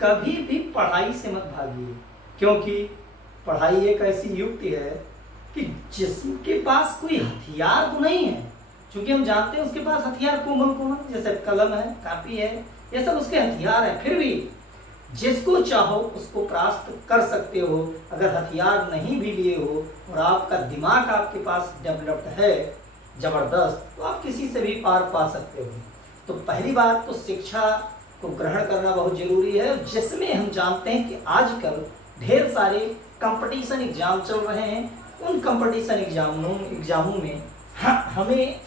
कभी भी पढ़ाई से मत भागिए, क्योंकि पढ़ाई एक ऐसी युक्ति है कि जिसके पास कोई हथियार तो नहीं है, क्योंकि हम जानते हैं उसके पास हथियार कोमल कोमल जैसे कलम है, कापी है, ये सब उसके हथियार है, फिर भी जिसको चाहो उसको परास्त कर सकते हो। अगर हथियार नहीं भी लिए हो और आपका दिमाग आपके पास डेवलप्ड है जबरदस्त, तो आप किसी से भी पार पा सकते हो। तो पहली बात तो शिक्षा को ग्रहण करना बहुत जरूरी है, जिसमें हम जानते हैं कि आजकल ढेर सारे कंपटीशन एग्जाम चल रहे हैं। उन कंपटीशन एग्जामों में हमें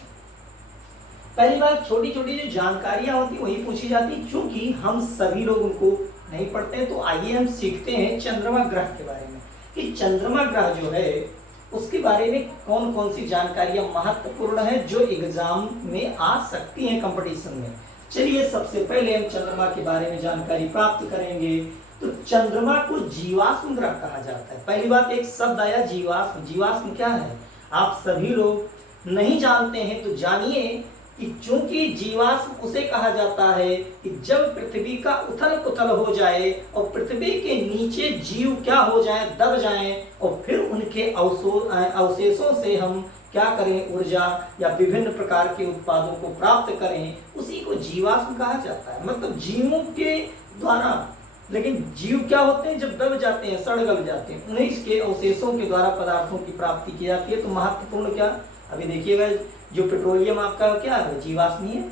पहली बात छोटी छोटी जो जानकारियां होती वही पूछी जाती, क्योंकि हम सभी लोग उनको नहीं पढ़ते। तो आइए हम सीखते हैं चंद्रमा ग्रह के बारे में, कि चंद्रमा ग्रह जो है उसके बारे में कौन कौन सी जानकारियां महत्वपूर्ण है जो एग्जाम में आ सकती हैं कंपटीशन में। चलिए सबसे पहले हम चंद्रमा के बारे में जानकारी प्राप्त करेंगे। तो चंद्रमा को जीवाश्म ग्रह कहा जाता है। पहली बात एक शब्द आया जीवाश्म। जीवाश्म क्या है आप सभी लोग नहीं जानते हैं, तो जानिए कि चूंकि जीवाश्म उसे कहा जाता है कि जब पृथ्वी का उथल पुथल हो जाए और पृथ्वी के नीचे जीव क्या हो जाए, दब जाएं, और फिर उनके अवशेषों से हम क्या करें, ऊर्जा या विभिन्न प्रकार के उत्पादों को प्राप्त करें, उसी को जीवाश्म कहा जाता है। मतलब जीवों के द्वारा, लेकिन जीव क्या होते हैं जब दब जाते हैं, सड़ गल जाते हैं, उन्हीं के अवशेषों के द्वारा पदार्थों की प्राप्ति की जाती है। तो महत्वपूर्ण क्या, अभी देखिएगा जो पेट्रोलियम आपका क्या है जीवाश्मी है,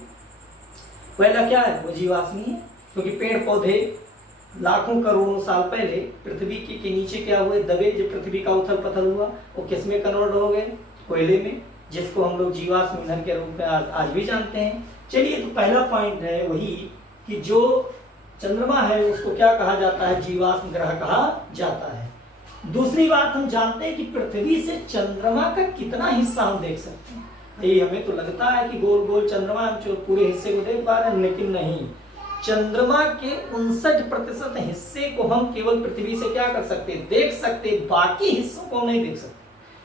कोयला क्या है वो जीवाश्मी है, क्योंकि पेड़ पौधे लाखों करोड़ों साल पहले पृथ्वी के नीचे क्या हुए, दबे, जब पृथ्वी का उथल पथल हुआ वो किस में कन्वर्ट हो गए, कोयले में, जिसको हम लोग जीवाश्म ईंधन के रूप में आज भी जानते हैं। चलिए तो पहला पॉइंट है वही कि जो चंद्रमा है उसको क्या कहा जाता है, जीवाश्म ग्रह कहा जाता है। दूसरी बात हम जानते हैं कि पृथ्वी से चंद्रमा का कितना हिस्सा हम देख सकते हैं। ये हमें तो लगता है कि गोल गोल चंद्रमा हम पूरे हिस्से को देख पा रहे हैं, लेकिन नहीं, चंद्रमा के 59% हिस्से को हम केवल पृथ्वी से क्या कर सकते हैं, देख सकते, बाकी हिस्सों को हम नहीं देख सकते,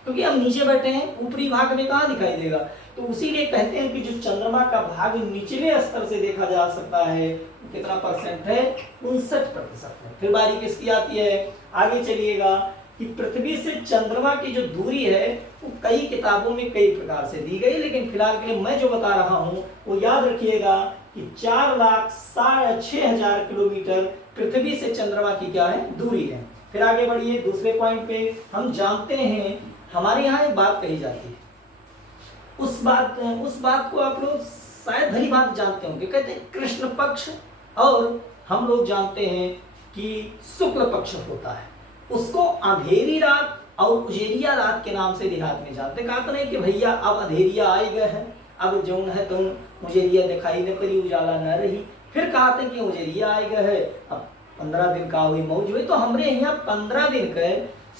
क्योंकि हम नीचे बैठे हैं, ऊपरी भाग में कहाँ दिखाई देगा। तो उसीलिए कहते हैं कि जो चंद्रमा का भाग निचले स्तर से देखा जा सकता है, कितना परसेंट है, 59% है। फिर बारी किसकी आती है, आगे चलिएगा कि पृथ्वी से चंद्रमा की जो दूरी है वो कई किताबों में कई प्रकार से दी गई, लेकिन फिलहाल के लिए मैं जो बता रहा हूं वो याद रखिएगा कि 4,06,000 किलोमीटर पृथ्वी से चंद्रमा की क्या है, दूरी है। फिर आगे बढ़िए दूसरे पॉइंट पे, हम जानते हैं हमारे यहाँ एक बात कही जाती है, उस बात को आप लोग शायद भली बात जानते होंगे, कहते हैं कृष्ण पक्ष, और हम लोग जानते हैं कि शुक्ल पक्ष होता है, उसको अंधेरी रात और उजेरिया रात के नाम से देहात में जानते। कहते नहीं कि भैया अब अंधेरिया आई गए है, अब जो है तुम उजेरिया दिखाई न पड़ी, उजाला न रही। फिर कहते हैं कि उजेरिया आई गए है, अब 15 दिन का हुई मौज हुई। तो हमारे यहाँ 15 दिन का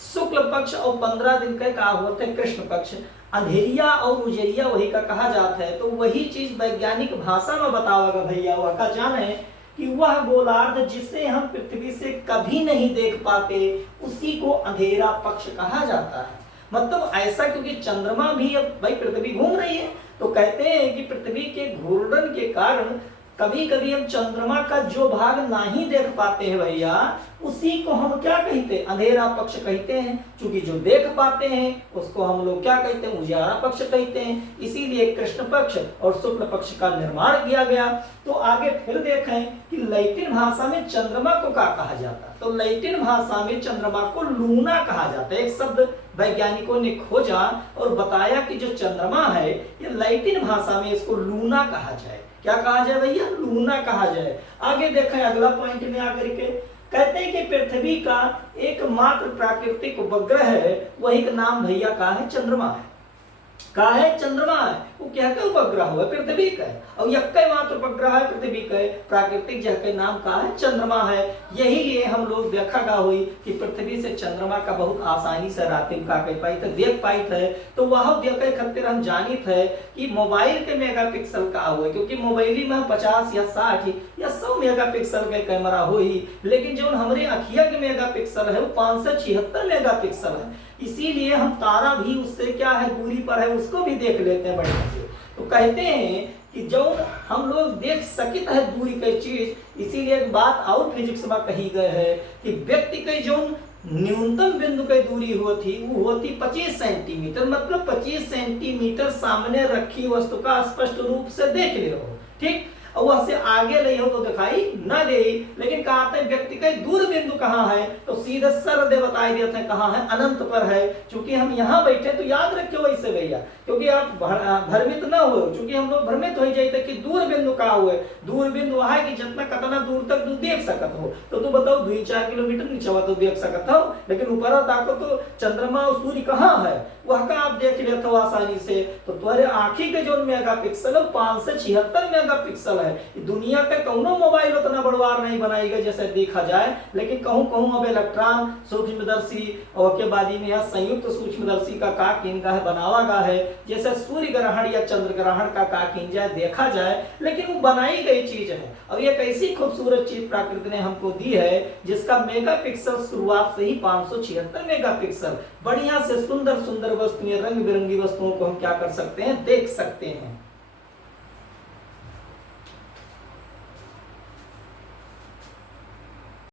शुक्ल पक्ष और 15 दिन का कहा होता है कृष्ण पक्ष। अंधेरिया और उजेरिया वही का कहा जाता है। तो वही चीज वैज्ञानिक भाषा में बताओगे भैया, वह का जान है कि वह गोलार्ध जिसे हम पृथ्वी से कभी नहीं देख पाते, उसी को अंधेरा पक्ष कहा जाता है। मतलब ऐसा, क्योंकि चंद्रमा भी अब भाई पृथ्वी घूम रही है, तो कहते हैं कि पृथ्वी के घूर्णन के कारण कभी कभी हम चंद्रमा का जो भाग नहीं देख पाते हैं भैया, उसी को हम क्या कहते हैं, अंधेरा पक्ष कहते हैं। क्योंकि जो देख पाते हैं उसको हम लोग क्या कहते हैं, उजियारा पक्ष कहते हैं। इसीलिए कृष्ण पक्ष और शुक्ल पक्ष का निर्माण किया गया। तो आगे फिर देखें कि लैटिन भाषा में चंद्रमा को क्या कहा जाता है, तो लैटिन भाषा में चंद्रमा को लूना कहा जाता है। एक शब्द वैज्ञानिकों ने खोजा और बताया कि जो चंद्रमा है ये लैटिन भाषा में इसको लूना कहा जाए। क्या कहा जाए भैया, लूना कहा जाए। आगे देखें अगला पॉइंट में आकर के कहते हैं कि पृथ्वी का एकमात्र प्राकृतिक उपग्रह है, वही का नाम भैया का है, चंद्रमा है। का है, चंद्रमा है। वो क्या का उपग्रह हुआ, पृथ्वी का है, और यक्के मात्र उपग्रह है पृथ्वी का, प्राकृतिक जह के नाम का है, चंद्रमा है। यही लिए हम लोग देखा गा हुई कि पृथ्वी से चंद्रमा का बहुत आसानी से रातिम का कह पाई थे, देख पाई थे। तो वह देखे खातिर हम जानित है कि मोबाइल के मेगापिक्सल का हुआ, क्योंकि मोबाइली में 50 या 60 या 100 मेगापिक्सल के कैमरा हुई, लेकिन जो हमारे अखिया के मेगापिक्सल है वो 576 मेगापिक्सल है। इसीलिए हम तारा भी उससे क्या है, दूरी पर है, उसको भी देख लेते हैं बढ़िया से। तो कहते हैं कि जो हम लोग देख सकित है दूरी के चीज, इसीलिए एक बात और फिजिक्स में कही गई है कि व्यक्ति के जो न्यूनतम बिंदु की दूरी होती वो होती 25 सेंटीमीटर, मतलब 25 सेंटीमीटर सामने रखी वस्तु का स्पष्ट रूप से देख ले हो, ठीक, और वह से आगे नहीं हो तो दिखाई ना दे। लेकिन कहते हैं व्यक्ति का दूर बिंदु कहाँ है, तो सीधे सरदे बताई देते हैं कहाँ है, अनंत पर है। चूंकि हम यहाँ बैठे तो याद रखियो वैसे भैया, क्योंकि आप भ्रमित ना हो, चूंकि हम लोग भ्रमित हो जाते कि दूर बिंदु कहाँ हुए, दूर बिंदु है कि जितना कितना दूर तक तू देख सकत हो, तो तू बताओ 2-4 किलोमीटर नीचे हुआ तो देख सकत हो, लेकिन ऊपर ताको तो चंद्रमा और सूर्य कहाँ है वह का आप देख लेते हो आसानी से। तो तुम्हारे आंखी के जो मेगापिक्सल है 576 मेगापिक्सल है। दुनिया के कौनो मोबाइल उतना बड़वार नहीं बनाएगा जैसे देखा जाए, लेकिन कहूँ कहूँ अब इलेक्ट्रॉन सूक्ष्मदर्शी और के बाद में यह संयुक्त सूक्ष्मदर्शी का किनका है बनावा गा है, जैसे सूर्य ग्रहण या चंद्र ग्रहण का किन जाए देखा जाए, लेकिन वो बनाई गई चीज है। और ये कैसी खूबसूरत चीज प्रकृति ने हमको दी है जिसका मेगापिक्सल शुरुआत से ही 576 मेगापिक्सल, बढ़िया से सुंदर सुंदर वस्तुएं, रंग बिरंगी वस्तुओं को हम क्या कर सकते हैं, देख सकते हैं।